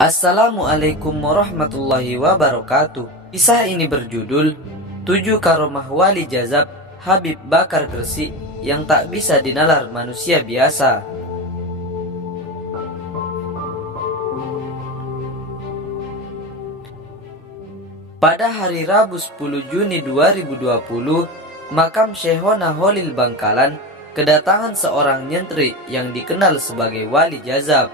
Assalamualaikum warahmatullahi wabarakatuh. Kisah ini berjudul 7 karomah wali jazab Habib Bakar Gresik yang tak bisa dinalar manusia biasa. Pada hari Rabu 10 Juni 2020, makam Syekhona Holil Bangkalan kedatangan seorang nyentri yang dikenal sebagai wali jazab,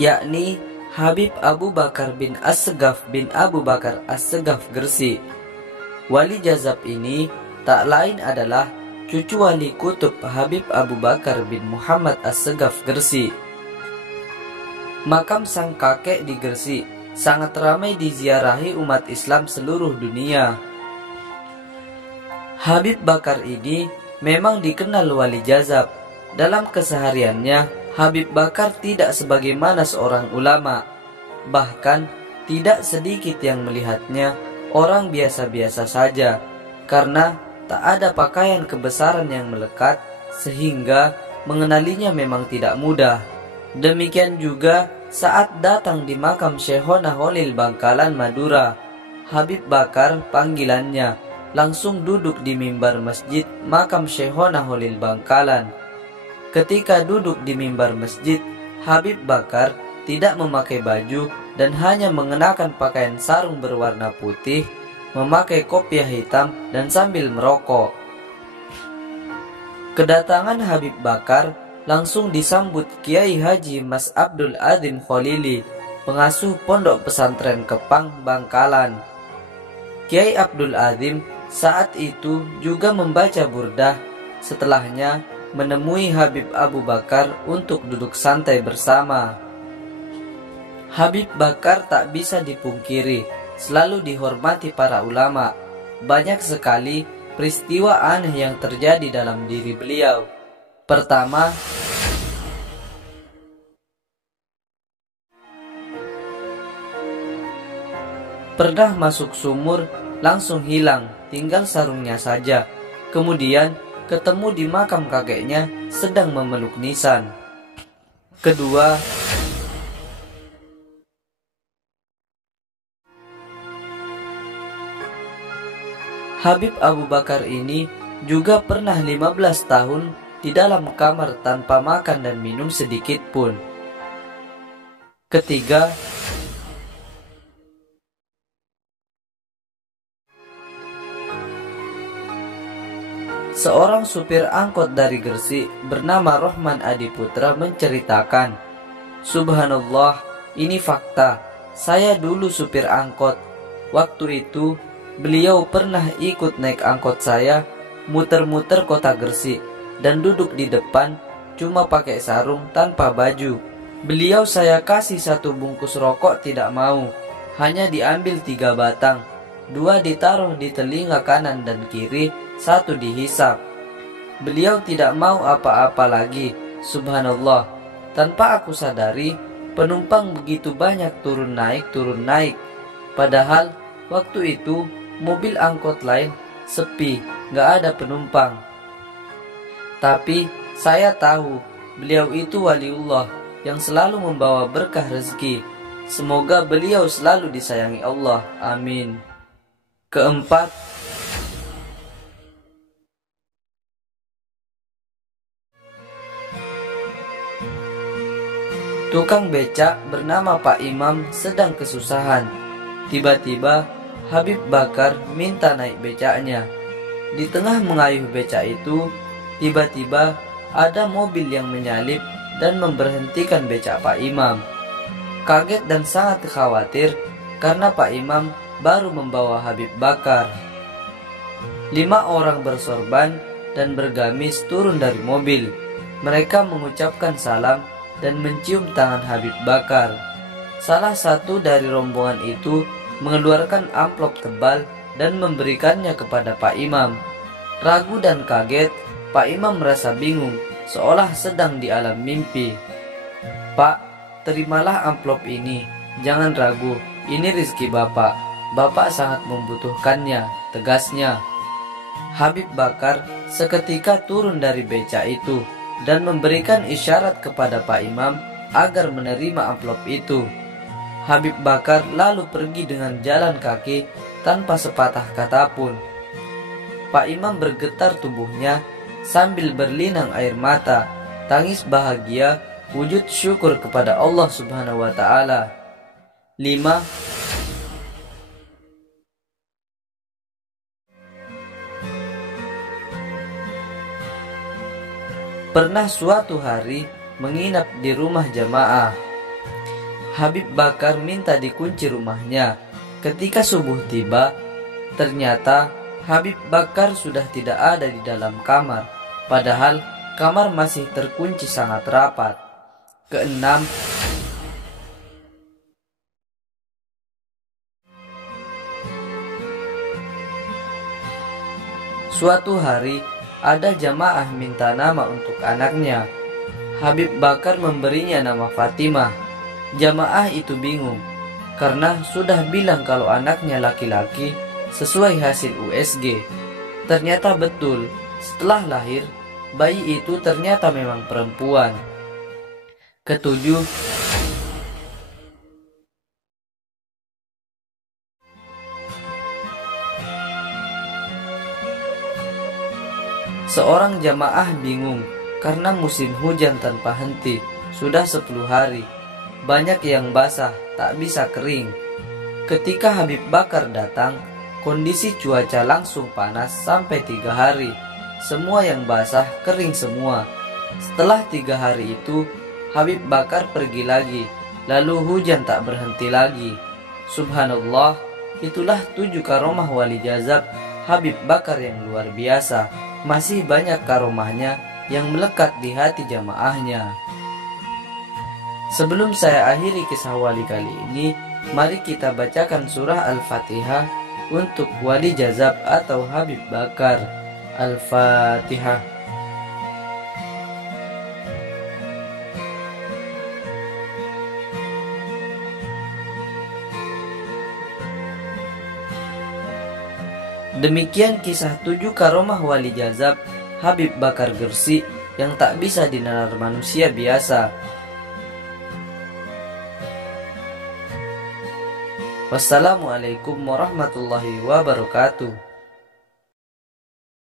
yakni Habib Abu Bakar bin As-Segaf bin Abu Bakar As-Segaf Gresik. Wali jazab ini tak lain adalah cucu wali kutub Habib Abu Bakar bin Muhammad As-Segaf Gresik. Makam sang kakek di Gresik sangat ramai diziarahi umat Islam seluruh dunia. Habib Bakar ini memang dikenal wali jazab. Dalam kesehariannya, Habib Bakar tidak sebagaimana seorang ulama. Bahkan tidak sedikit yang melihatnya orang biasa-biasa saja, karena tak ada pakaian kebesaran yang melekat, sehingga mengenalinya memang tidak mudah. Demikian juga saat datang di makam Syekhona Holil Bangkalan, Madura, Habib Bakar panggilannya langsung duduk di mimbar masjid makam Syekhona Holil Bangkalan. Ketika duduk di mimbar masjid, Habib Bakar tidak memakai baju dan hanya mengenakan pakaian sarung berwarna putih, memakai kopiah hitam dan sambil merokok. Kedatangan Habib Bakar langsung disambut Kiai Haji Mas Abdul Adzim Kholili, pengasuh pondok pesantren Kepang, Bangkalan. Kiai Abdul Adzim saat itu juga membaca burdah. Setelahnya menemui Habib Abu Bakar untuk duduk santai bersama. Habib Bakar tak bisa dipungkiri, selalu dihormati para ulama. Banyak sekali peristiwa aneh yang terjadi dalam diri beliau. Pertama, pernah masuk sumur langsung hilang, tinggal sarungnya saja. Kemudian ketemu di makam kakeknya sedang memeluk nisan. Kedua, Habib Abu Bakar ini juga pernah 15 tahun di dalam kamar tanpa makan dan minum sedikit pun. Ketiga, seorang supir angkot dari Gresik bernama Rohman Adiputra menceritakan, "Subhanallah, ini fakta. Saya dulu supir angkot. Waktu itu beliau pernah ikut naik angkot saya, muter-muter kota Gresik, dan duduk di depan cuma pakai sarung tanpa baju. Beliau saya kasih 1 bungkus rokok tidak mau, hanya diambil 3 batang. 2 ditaruh di telinga kanan dan kiri, 1 dihisap. Beliau tidak mau apa-apa lagi. Subhanallah, tanpa aku sadari, penumpang begitu banyak turun naik. Padahal waktu itu mobil angkot lain sepi, gak ada penumpang. Tapi saya tahu beliau itu waliullah yang selalu membawa berkah rezeki. Semoga beliau selalu disayangi Allah. Amin." Keempat, tukang becak bernama Pak Imam sedang kesusahan. Tiba-tiba Habib Bakar minta naik becaknya. Di tengah mengayuh becak itu, tiba-tiba ada mobil yang menyalip dan memberhentikan becak Pak Imam. Kaget dan sangat khawatir karena Pak Imam baru membawa Habib Bakar. 5 orang bersorban dan bergamis turun dari mobil. Mereka mengucapkan salam dan mencium tangan Habib Bakar. Salah satu dari rombongan itu mengeluarkan amplop tebal dan memberikannya kepada Pak Imam. Ragu dan kaget, Pak Imam merasa bingung, seolah sedang di alam mimpi. "Pak, terimalah amplop ini. Jangan ragu, ini rezeki Bapak. Bapak sangat membutuhkannya," tegasnya. Habib Bakar seketika turun dari becak itu dan memberikan isyarat kepada Pak Imam agar menerima amplop itu. Habib Bakar lalu pergi dengan jalan kaki tanpa sepatah kata pun. Pak Imam bergetar tubuhnya sambil berlinang air mata, tangis bahagia, wujud syukur kepada Allah Subhanahu wa Ta'ala. 5. Pernah suatu hari menginap di rumah jamaah. Habib Bakar minta dikunci rumahnya. Ketika subuh tiba, ternyata Habib Bakar sudah tidak ada di dalam kamar, padahal kamar masih terkunci sangat rapat. Keenam, suatu hari ada jamaah minta nama untuk anaknya. Habib Bakar memberinya nama Fatimah. Jamaah itu bingung karena sudah bilang kalau anaknya laki-laki sesuai hasil USG. Ternyata betul, setelah lahir bayi itu ternyata memang perempuan. Ketujuh, seorang jamaah bingung karena musim hujan tanpa henti sudah 10 hari. Banyak yang basah, tak bisa kering. Ketika Habib Bakar datang, kondisi cuaca langsung panas sampai 3 hari. Semua yang basah kering semua. Setelah 3 hari itu, Habib Bakar pergi lagi. Lalu hujan tak berhenti lagi. Subhanallah, itulah 7 karomah wali jazab Habib Bakar yang luar biasa. Masih banyak karomahnya yang melekat di hati jamaahnya. Sebelum saya akhiri kisah wali kali ini, mari kita bacakan surah Al-Fatihah untuk wali jazab atau Habib Bakar. Al-Fatihah. Demikian kisah 7 karomah wali jazab Habib Bakar Gresik yang tak bisa dinalar manusia biasa. Wassalamualaikum warahmatullahi wabarakatuh.